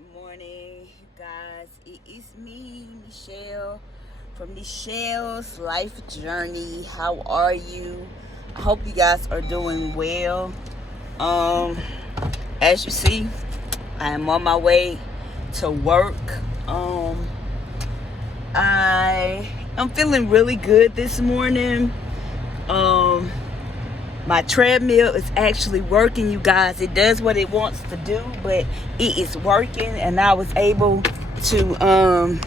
Good morning, you guys. It is me, Michelle, from Michelle's Life Journey. How are you? I hope you guys are doing well. Um, as you see, I am on my way to work. I am feeling really good this morning. My treadmill is actually working, you guys. It does what it wants to do, but it is working, and I was able to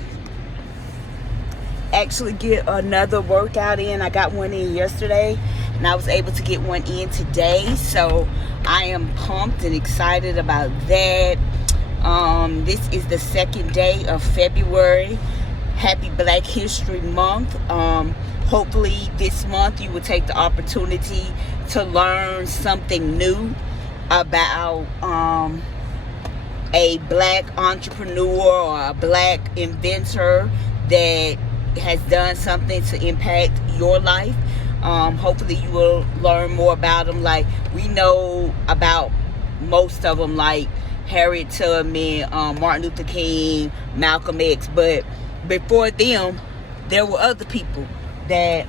actually get another workout in. I got one in yesterday, and I was able to get one in today, so I am pumped and excited about that. This is the second day of February. Happy Black History Month. Hopefully this month you will take the opportunity to learn something new about a black entrepreneur or a black inventor that has done something to impact your life. Hopefully you will learn more about them. Like, we know about most of them, like Harriet Tubman, Martin Luther King, Malcolm X, but before them there were other people that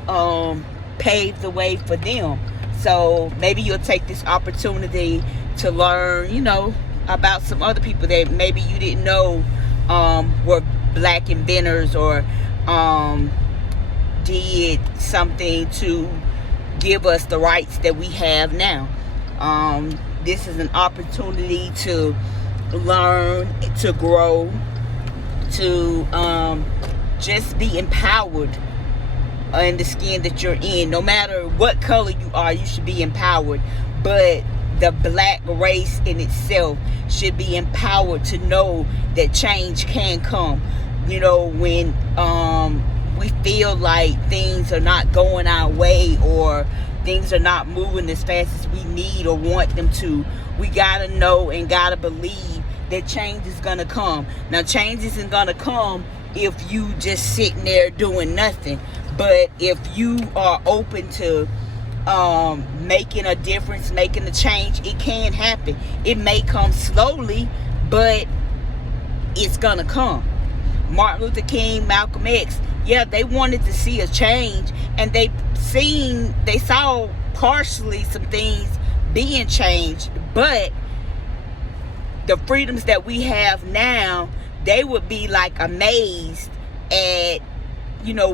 paved the way for them. So maybe you'll take this opportunity to learn, about some other people that maybe you didn't know were black inventors or did something to give us the rights that we have now. This is an opportunity to learn, to grow, to just be empowered in the skin that you're in. No matter what color you are, you should be empowered. But the black race in itself should be empowered to know that change can come. When we feel like things are not going our way, or things are not moving as fast as we need or want them to, we gotta know and gotta believe that change is gonna come. Now, change isn't gonna come if you just sitting there doing nothing. But if you are open to making a difference, making a change, it can happen. It may come slowly, but it's gonna come. Martin Luther King, Malcolm X, yeah, they wanted to see a change, and they saw partially some things being changed, but the freedoms that we have now, they would be like amazed at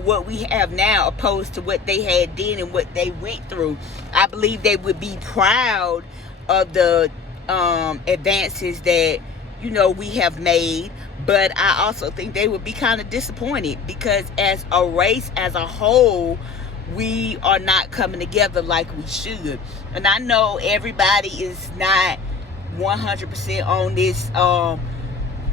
what we have now opposed to what they had then and what they went through. I believe they would be proud of the advances that we have made, but I also think they would be kind of disappointed because as a race, as a whole, we are not coming together like we should. And I know everybody is not 100% on this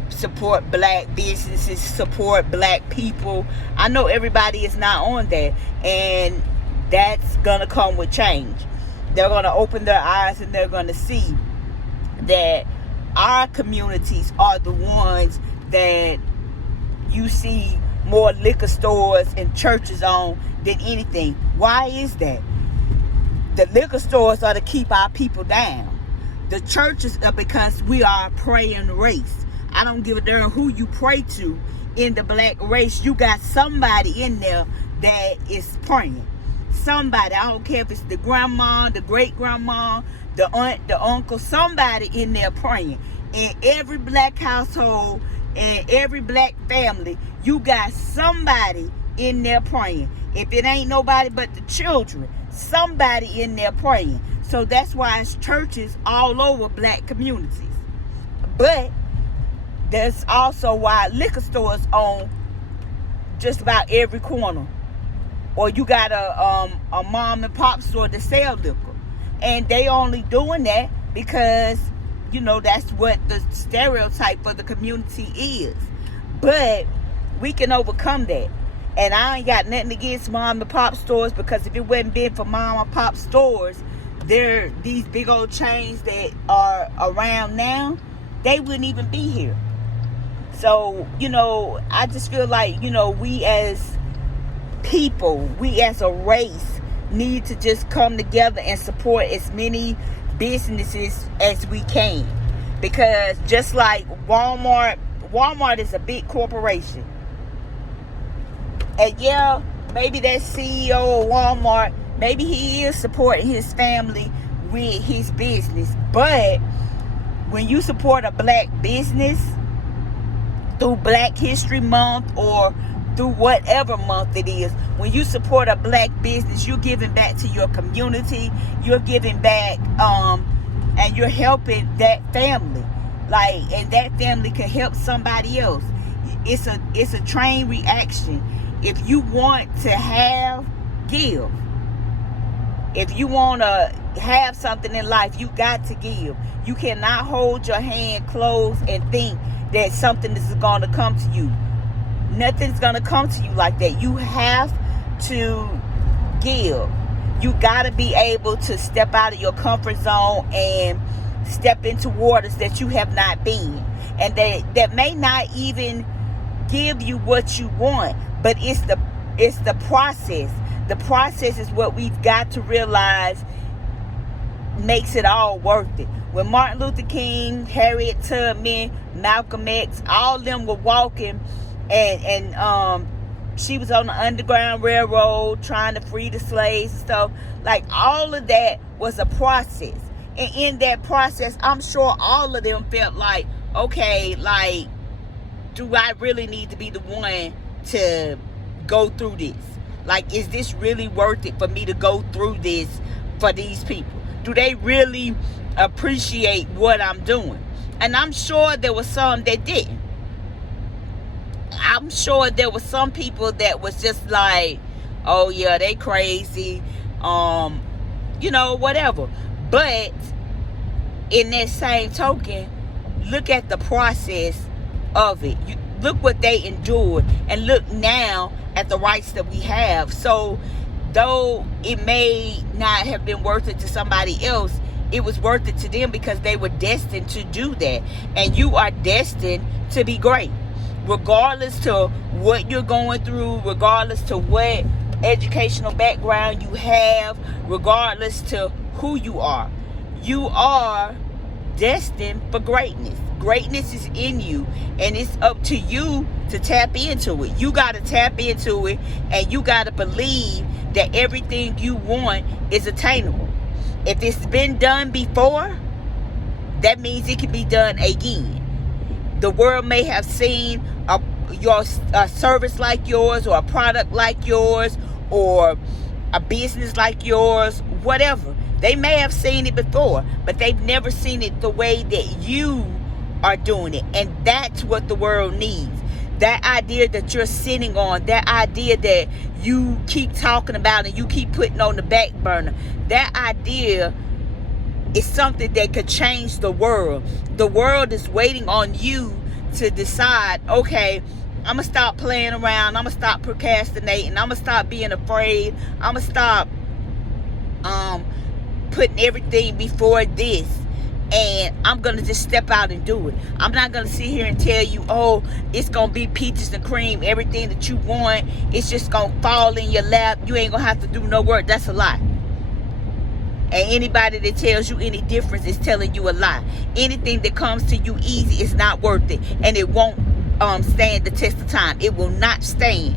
support black businesses, support black people. I know everybody is not on that, and that's gonna come with change. They're gonna open their eyes and they're gonna see that our communities are the ones that you see more liquor stores and churches on than anything. Why is that? The liquor stores are to keep our people down. The churches are because we are a praying race. I don't give a darn who you pray to in the black race. You got somebody in there that is praying. Somebody, I don't care if it's the grandma, the great-grandma, the aunt, the uncle, somebody in there praying. In every black household, in every black family, you got somebody in there praying. If it ain't nobody but the children, somebody in there praying. So that's why it's churches all over black communities. But that's also why liquor stores on just about every corner. Or you got a mom and pop store that sell liquor. And they only doing that because, that's what the stereotype for the community is. But we can overcome that. And I ain't got nothing against mom and pop stores, because if it wasn't been for mom and pop stores, these big old chains that are around now, they wouldn't even be here. So, I just feel like, we as people, we as a race need to just come together and support as many businesses as we can. Because just like Walmart is a big corporation. And yeah, maybe that CEO of Walmart, maybe he is supporting his family with his business. But when you support a black business through Black History Month or through whatever month it is, when you support a black business, you're giving back to your community, you're giving back, and you're helping that family. Like, and that family can help somebody else. It's a chain reaction. If you want to have, give. If you want to have something in life, you got to give. You cannot hold your hand closed and think that something is going to come to you. Nothing's going to come to you like that. You have to give. You got to be able to step out of your comfort zone and step into waters that you have not been. And that may not even give you what you want, but it's the process. The process is what we've got to realize makes it all worth it. When Martin Luther King, Harriet Tubman, Malcolm X, all of them were walking and she was on the Underground Railroad trying to free the slaves and stuff. Like, all of that was a process. And in that process, I'm sure all of them felt like, okay, like, do I really need to be the one to go through this? Like, is this really worth it for me to go through this for these people? Do they really appreciate what I'm doing? And I'm sure there were some that didn't. I'm sure there were some people that was just like, oh yeah, they crazy, whatever. But in that same token, look at the process of it. Look what they endured, and look now at the rights that we have. So though it may not have been worth it to somebody else, it was worth it to them because they were destined to do that. And you are destined to be great, regardless to what you're going through, regardless to what educational background you have, regardless to who you are. You are destined for greatness. Greatness is in you, and it's up to you to tap into it. You got to tap into it, and you got to believe that everything you want is attainable. If it's been done before, that means it can be done again. The world may have seen a service like yours, or a product like yours, or a business like yours, whatever. They may have seen it before, but they've never seen it the way that you are doing it. And that's what the world needs. That idea that you're sitting on, that idea that you keep talking about and you keep putting on the back burner, that idea is something that could change the world. The world is waiting on you to decide, okay, I'm going to stop playing around. I'm going to stop procrastinating. I'm going to stop being afraid. I'm going to stop putting everything before this. And I'm going to just step out and do it. I'm not going to sit here and tell you, oh, it's going to be peaches and cream. Everything that you want, it's just going to fall in your lap. You ain't going to have to do no work. That's a lie. And anybody that tells you any difference is telling you a lie. Anything that comes to you easy is not worth it. And it won't stand the test of time. It will not stand.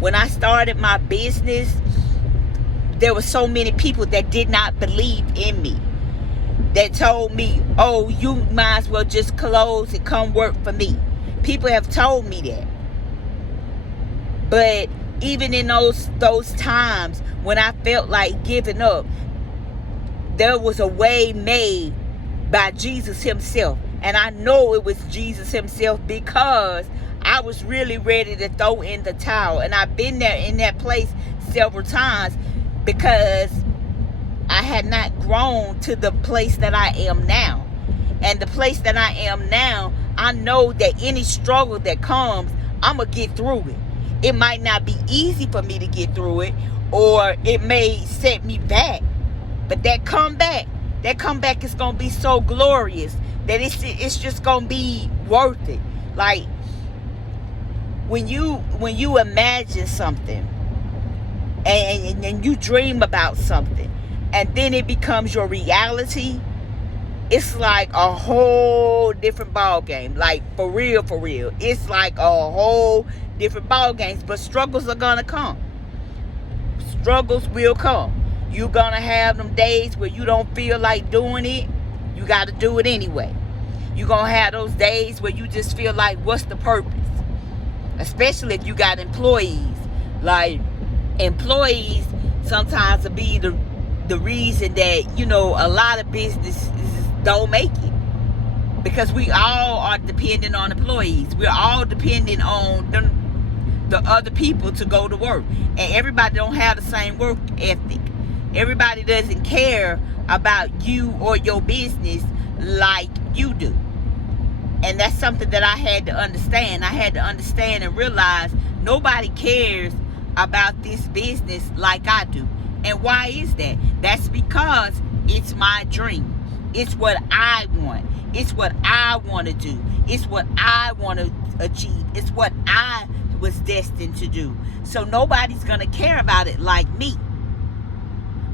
When I started my business, there were so many people that did not believe in me. That told me, oh, you might as well just close and come work for me. People have told me that. But even in those times when I felt like giving up, there was a way made by Jesus himself. And I know it was Jesus himself because I was really ready to throw in the towel. And I've been there in that place several times because I had not grown to the place that I am now. And the place that I am now, I know that any struggle that comes, I'm going to get through it. It might not be easy for me to get through it, or it may set me back. But that comeback is going to be so glorious that it's just going to be worth it. Like, when you imagine something and you dream about something, and then it becomes your reality, it's like a whole different ball game. Like, for real, for real. It's like a whole different ball games. But struggles are gonna come. Struggles will come. You're gonna have them days where you don't feel like doing it. You gotta do it anyway. You're gonna have those days where you just feel like, what's the purpose? Especially if you got employees. Like, employees sometimes will be the reason that, a lot of businesses don't make it. Because we all are dependent on employees. We're all dependent on the other people to go to work. And everybody don't have the same work ethic. Everybody doesn't care about you or your business like you do. And that's something that I had to understand. I had to understand and realize nobody cares about this business like I do. And why is that? That's because it's my dream. It's what I want. It's what I want to do. It's what I want to achieve. It's what I was destined to do. So nobody's going to care about it like me.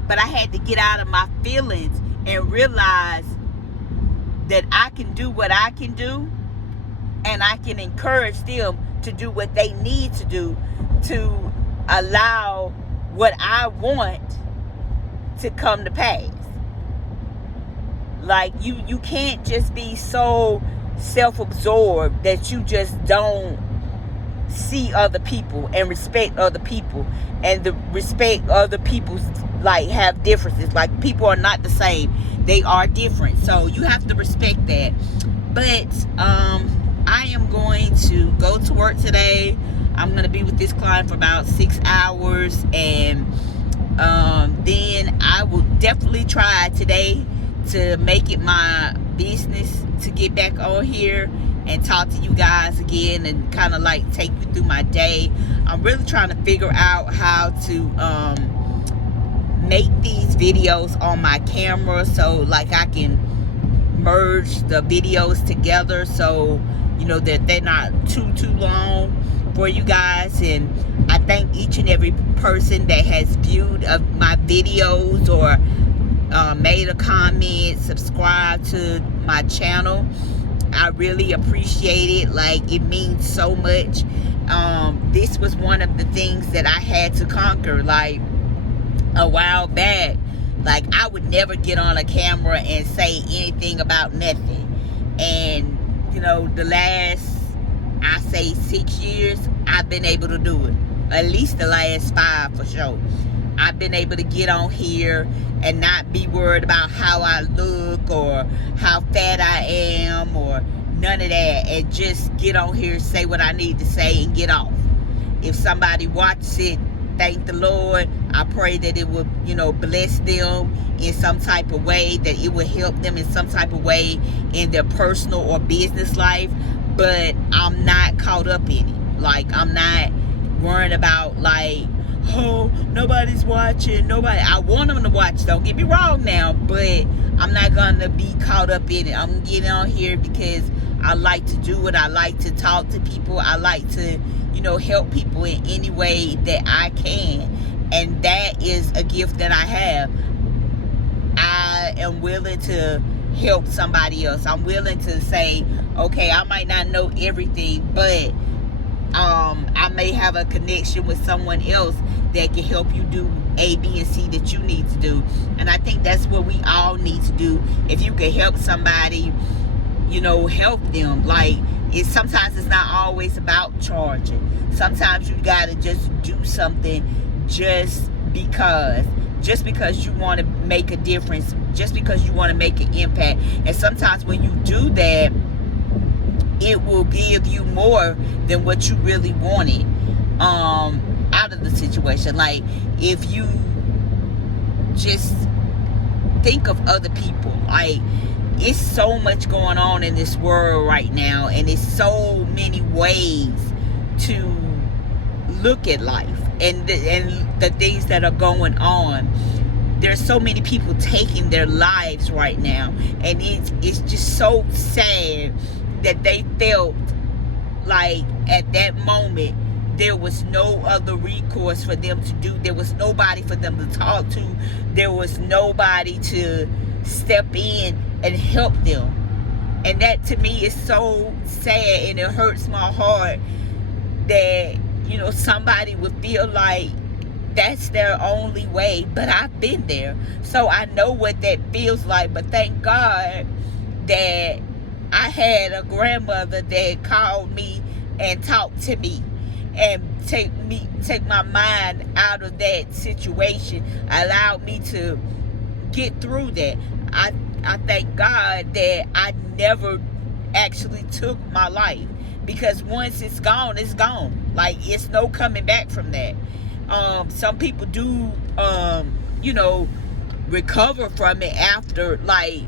But I had to get out of my feelings and realize that I can do what I can do, and I can encourage them to do what they need to do to allow what I want to come to pass. Like, you can't just be so self-absorbed that you just don't see other people and respect other people, and the respect other people's, like, have differences. Like, people are not the same, they are different, so you have to respect that. But I am going to go to work today. I'm going to be with this client for about 6 hours, and then I will definitely try today to make it my business to get back on here and talk to you guys again and kind of like take you through my day. I'm really trying to figure out how to make these videos on my camera, so like I can merge the videos together, so that they're not too long for you guys. And I thank each and every person that has viewed my videos or made a comment, subscribe to my channel. I really appreciate it. Like, it means so much. This was one of the things that I had to conquer, like, a while back. Like, I would never get on a camera and say anything about nothing. And the last, I say 6 years, I've been able to do it. At least the last 5 for sure. I've been able to get on here and not be worried about how I look or how fat I am or none of that, and just get on here, say what I need to say, and get off. If somebody watches it, thank the Lord. I pray that it will, bless them in some type of way, that it will help them in some type of way in their personal or business life. But I'm not caught up in it. Like, I'm not worrying about, like, oh, nobody's watching. I want them to watch, don't get me wrong now, but I'm not gonna be caught up in it. I'm getting on here because I like to do it. I like to talk to people. I like to, help people in any way that I can. And that is a gift that I have. I am willing to help somebody else. I'm willing to say, okay, I might not know everything, but I may have a connection with someone else that can help you do A, B, and C that you need to do. And I think that's what we all need to do. If you can help somebody, help them. Like, sometimes it's not always about charging. Sometimes you gotta just do something just because you want to make a difference, just because you want to make an impact. And sometimes when you do that, it will give you more than what you really wanted out of the situation. Like, if you just think of other people, like, it's so much going on in this world right now, and it's so many ways to look at life and the things that are going on. There's so many people taking their lives right now, and it's just so sad that they felt like at that moment there was no other recourse for them to do. There was nobody for them to talk to. There was nobody to step in and help them. And that to me is so sad, and it hurts my heart that, you know, somebody would feel like that's their only way. But I've been there, so I know what that feels like. But thank God that I had a grandmother that called me and talked to me and take my mind out of that situation, allowed me to get through that. I thank God that I never actually took my life, because once it's gone, it's gone. Like, it's no coming back from that. Some people do, you know, recover from it after, like,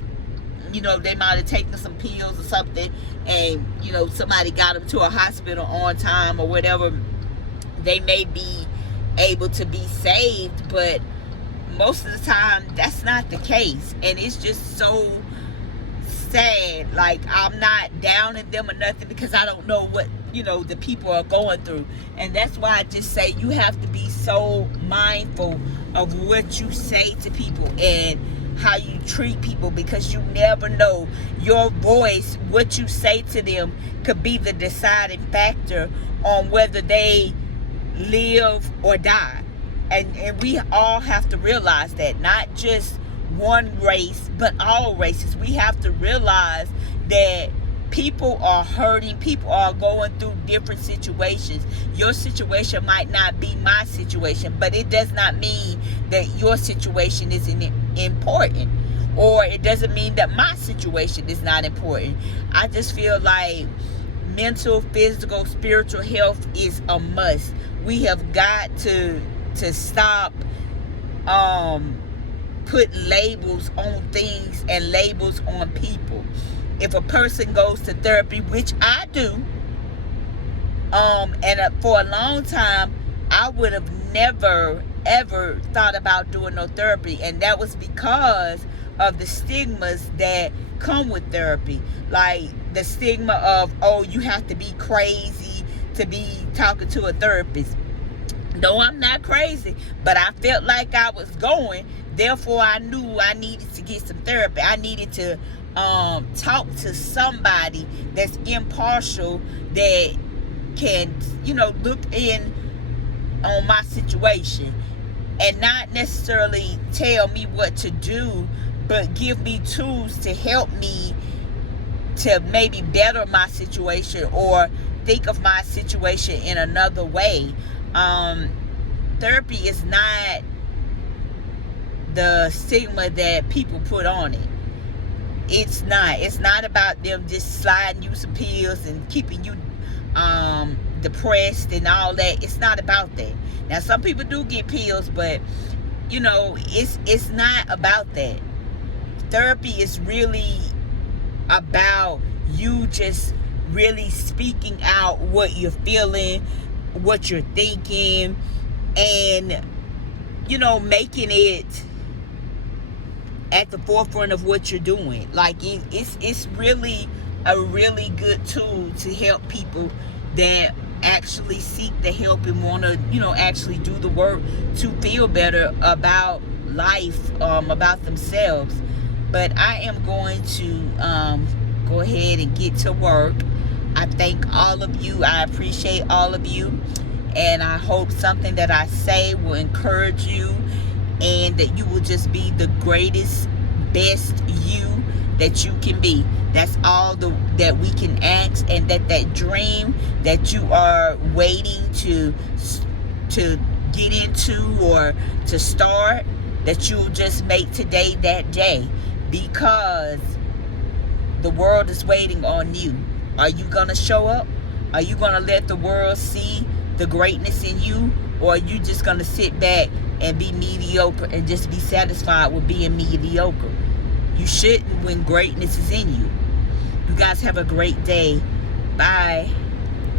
you know, they might have taken some pills or something, and, you know, somebody got them to a hospital on time or whatever. They may be able to be saved, but most of the time that's not the case. And it's just so sad. Like, I'm not downing them or nothing, because I don't know what, you know, the people are going through. And that's why I just say you have to be so mindful of what you say to people and how you treat people, because you never know. Your voice, what you say to them, could be the deciding factor on whether they live or die. And we all have to realize that, not just one race, but all races. We have to realize that people are hurting, people are going through different situations. Your situation might not be my situation, but it does not mean that your situation isn't important, or it doesn't mean that my situation is not important. I just feel like mental, physical, spiritual health is a must. We have got to stop put labels on things and labels on people. If a person goes to therapy, which I do, and for a long time I would have never ever thought about doing no therapy, and that was because of the stigmas that come with therapy. Like the stigma of, oh, you have to be crazy to be talking to a therapist. No, I'm not crazy, but I felt like I was going. Therefore, I knew I needed to get some therapy. I needed to talk to somebody that's impartial, that can, you know, look in on my situation and not necessarily tell me what to do, but give me tools to help me to maybe better my situation or think of my situation in another way. Therapy is not the stigma that people put on it. It's not about them just sliding you some pills and keeping you depressed and all that. It's not about that. Now, some people do get pills, but you know, it's not about that. Therapy is really about you just really speaking out what you're feeling, what you're thinking, and, you know, making it at the forefront of what you're doing. Like, it's really a really good tool to help people that actually seek the help and want to, you know, actually do the work to feel better about life, about themselves. But I am going to go ahead and get to work. I thank all of you. I appreciate all of you. And I hope something that I say will encourage you, and that you will just be the greatest, best you that you can be. That's all that we can ask, and that dream that you are waiting to get into or to start, that you'll just make today that day, because the world is waiting on you. Are you gonna show up? Are you gonna let the world see the greatness in you, or are you just gonna sit back and be mediocre and just be satisfied with being mediocre? You shouldn't, when greatness is in you. You guys have a great day. Bye.